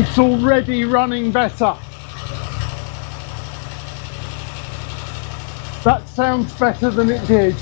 It's already running better. That sounds better than it did.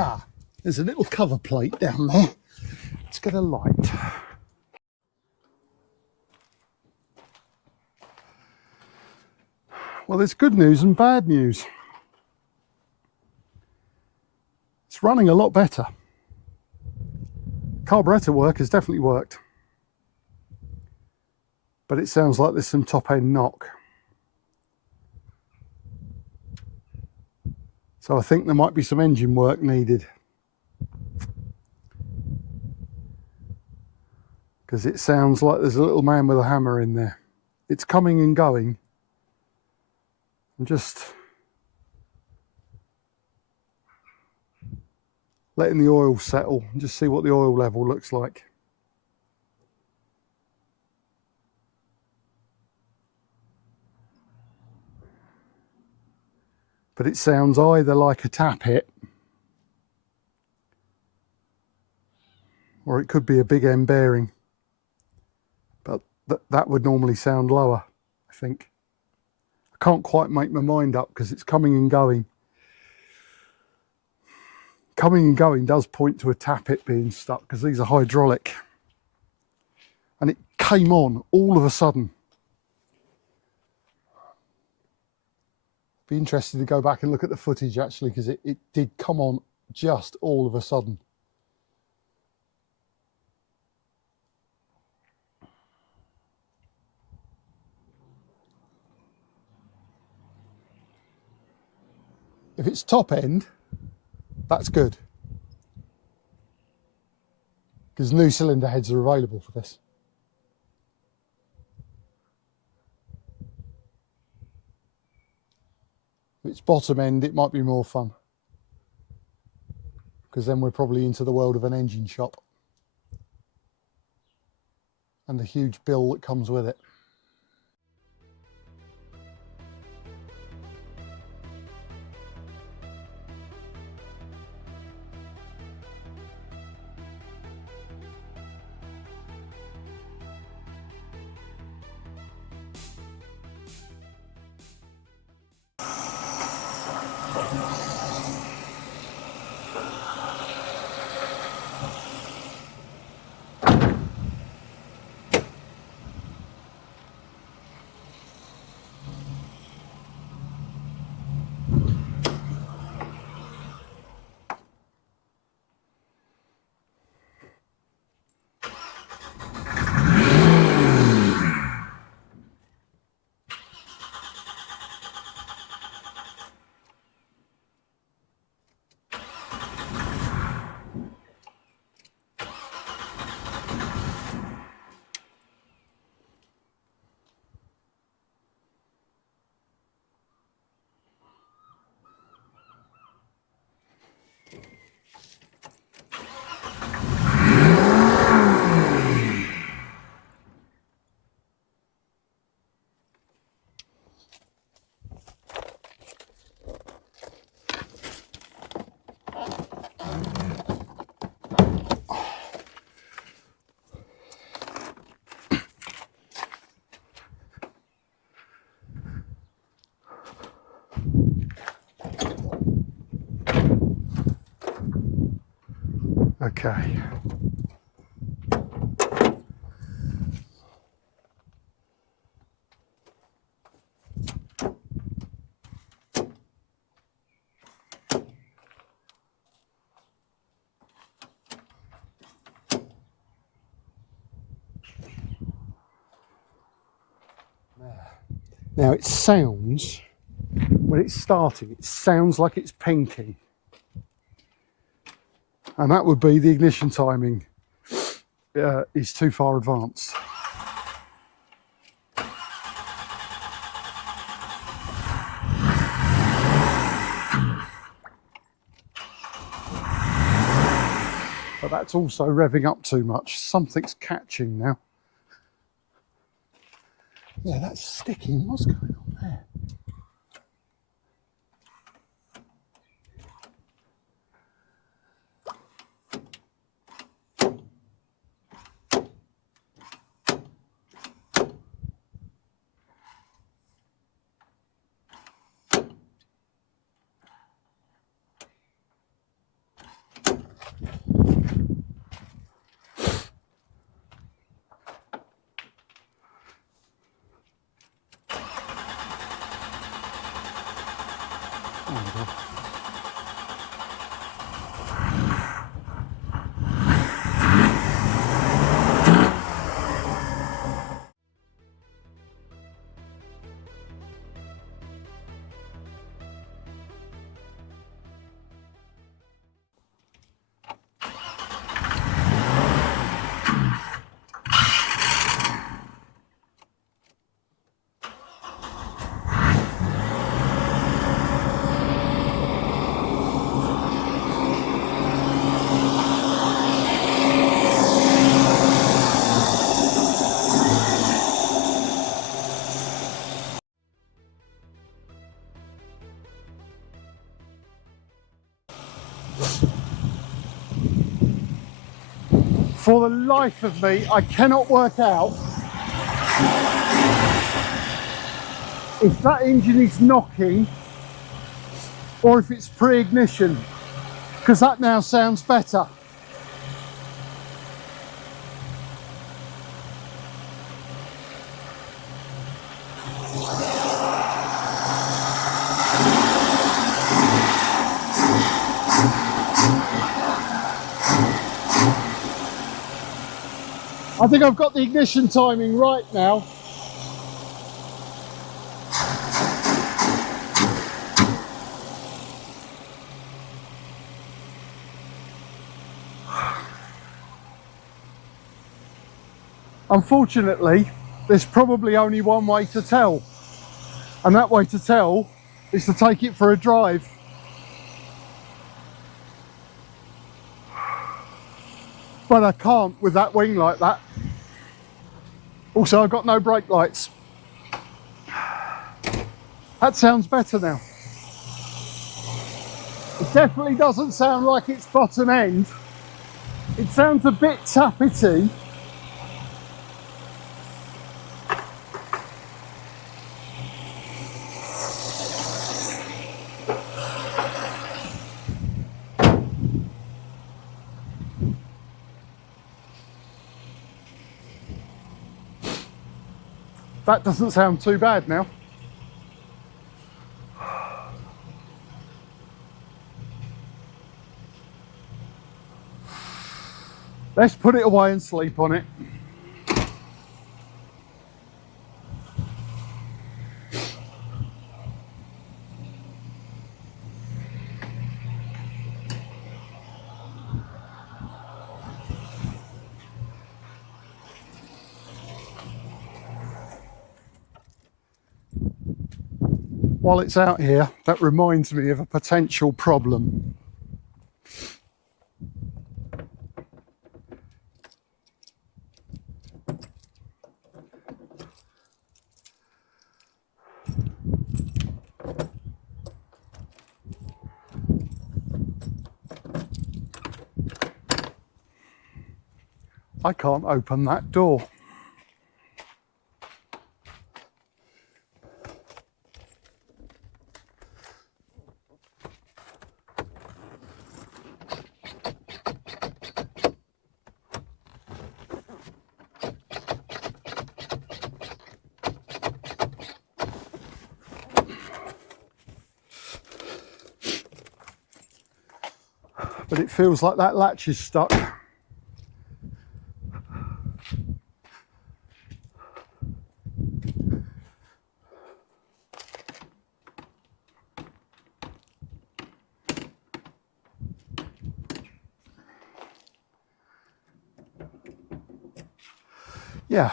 Ah, there's a little cover plate down there. Let's get a light. Well, there's good news and bad news. It's running a lot better. Carburettor work has definitely worked, but it sounds like there's some top end knock. So I think there might be some engine work needed, because it sounds like there's a little man with a hammer in there. It's coming and going. I'm just letting the oil settle and just see what the oil level looks like. But it sounds either like a tap hit, or it could be a big end bearing. But that would normally sound lower, I think. I can't quite make my mind up because it's coming and going. Coming and going does point to a tappet being stuck, because these are hydraulic. And it came on all of a sudden. Be interested to go back and look at the footage actually, because it did come on just all of a sudden. If it's top end, that's good, because new cylinder heads are available for this. If it's bottom end, it might be more fun, because then we're probably into the world of an engine shop and the huge bill that comes with it. Okay. Now it sounds, when it's starting, it sounds like it's pinking. And that would be the ignition timing is too far advanced. But that's also revving up too much. Something's catching now. Yeah, that's sticking. What's going on there? For the life of me, I cannot work out if that engine is knocking or if it's pre-ignition, because that now sounds better. I think I've got the ignition timing right now. Unfortunately, there's probably only one way to tell, and that way to tell is to take it for a drive. But I can't with that wing like that. Also, I've got no brake lights. That sounds better now. It definitely doesn't sound like it's bottom end. It sounds a bit tappety. That doesn't sound too bad now. Let's put it away and sleep on it. While it's out here, that reminds me of a potential problem. I can't open that door. But it feels like that latch is stuck. Yeah.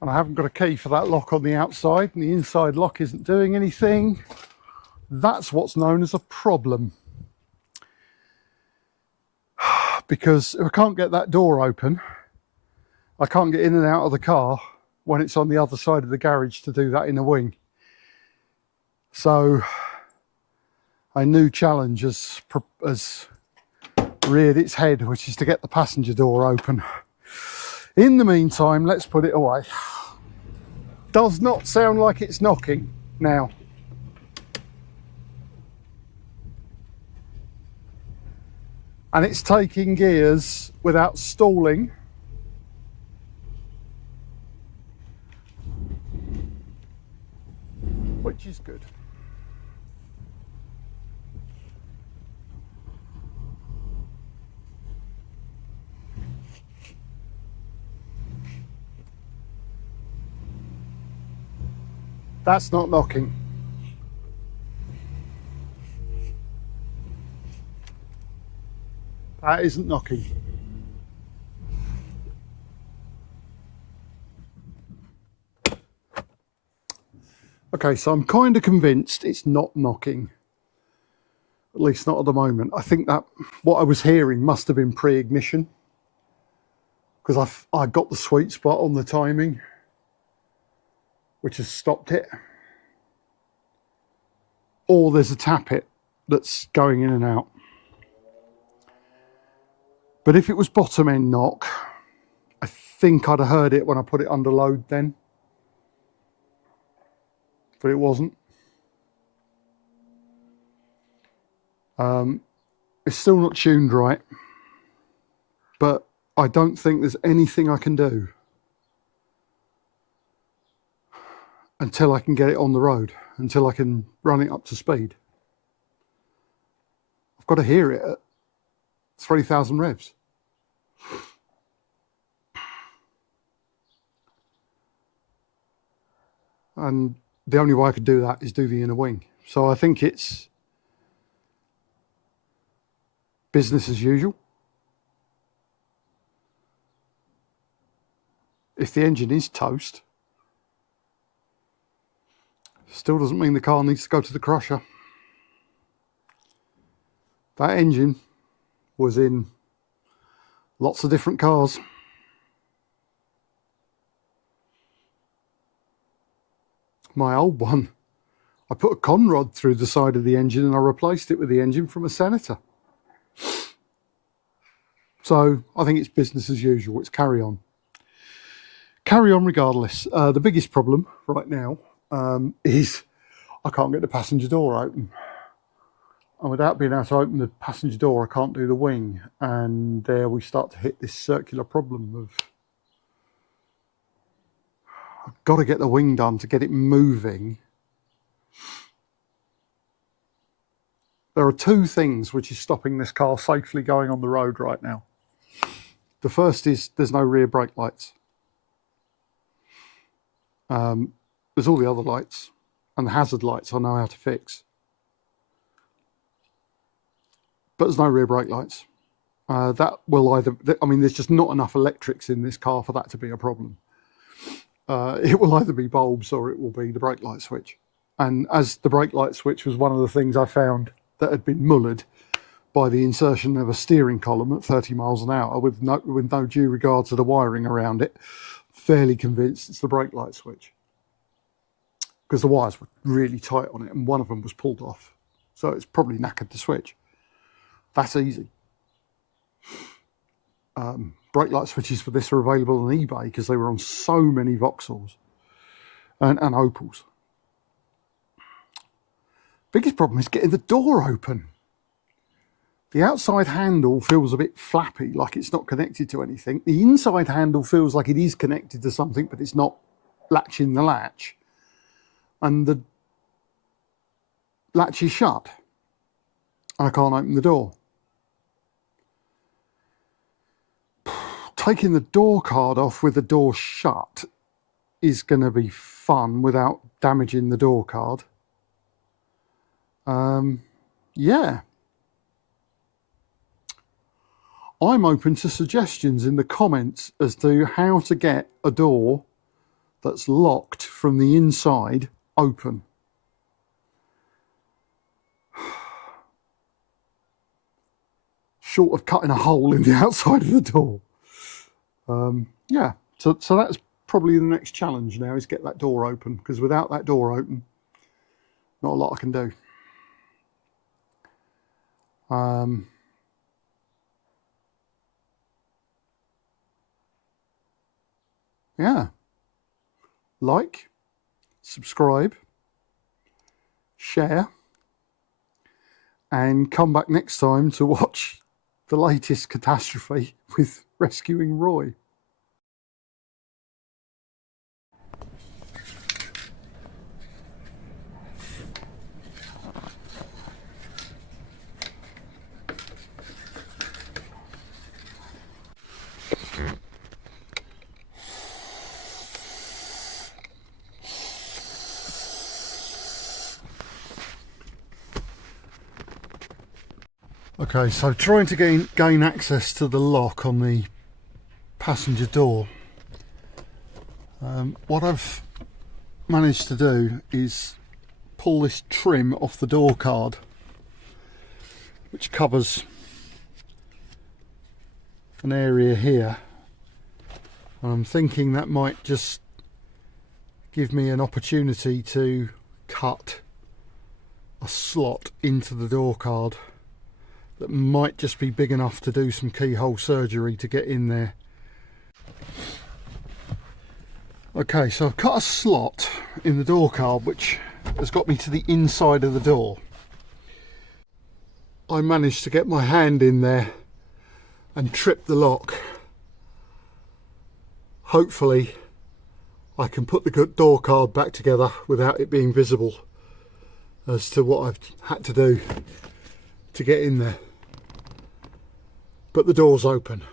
And I haven't got a key for that lock on the outside, and the inside lock isn't doing anything. That's what's known as a problem. Because if I can't get that door open, I can't get in and out of the car when it's on the other side of the garage to do that in a wing. So a new challenge has reared its head, which is to get the passenger door open. In the meantime, let's put it away. Does not sound like it's knocking now. And it's taking gears without stalling. Which is good. That's not knocking. That isn't knocking. Okay, so I'm kind of convinced it's not knocking. At least not at the moment. I think that what I was hearing must have been pre-ignition, because I got the sweet spot on the timing, which has stopped it. Or there's a tappet that's going in and out. But if it was bottom end knock, I think I'd have heard it when I put it under load then. But it wasn't. It's still not tuned right. But I don't think there's anything I can do until I can get it on the road, until I can run it up to speed. I've got to hear it at 3,000 revs. And the only way I could do that is do the inner wing. So I think it's business as usual. If the engine is toast, still doesn't mean the car needs to go to the crusher. That engine was in lots of different cars. My old one, I put a con rod through the side of the engine and I replaced it with the engine from a Senator. So I think it's business as usual. It's carry on. Carry on regardless. The biggest problem right now is I can't get the passenger door open. And without being able to open the passenger door, I can't do the wing. And there we start to hit this circular problem of I've got to get the wing done to get it moving. There are two things which is stopping this car safely going on the road right now. The first is there's no rear brake lights. There's all the other lights, and the hazard lights I know how to fix. But there's no rear brake lights. That will either, I mean, there's just not enough electrics in this car for that to be a problem. It will either be bulbs or it will be the brake light switch. And as the brake light switch was one of the things I found that had been mullered by the insertion of a steering column at 30 miles an hour with no due regard to the wiring around it, fairly convinced it's the brake light switch. Because the wires were really tight on it and one of them was pulled off. So it's probably knackered the switch. That's easy. Brake light switches for this are available on eBay because they were on so many Vauxhalls and Opals. Biggest problem is getting the door open. The outside handle feels a bit flappy, like it's not connected to anything. The inside handle feels like it is connected to something, but it's not latching the latch. And the latch is shut. And I can't open the door. Taking the door card off with the door shut is going to be fun without damaging the door card. Yeah. I'm open to suggestions in the comments as to how to get a door that's locked from the inside open. Short of cutting a hole in the outside of the door. Yeah, so that's probably the next challenge now, is get that door open, because without that door open, not a lot I can do. Yeah, like, subscribe, share, and come back next time to watch the latest catastrophe with Rescuing Roy. Okay, so trying to gain access to the lock on the passenger door. What I've managed to do is pull this trim off the door card, which covers an area here. And I'm thinking that might just give me an opportunity to cut a slot into the door card that might just be big enough to do some keyhole surgery to get in there. Okay, so I've cut a slot in the door card which has got me to the inside of the door. I managed to get my hand in there and trip the lock. Hopefully I can put the door card back together without it being visible as to what I've had to do to get in there. But the door's open.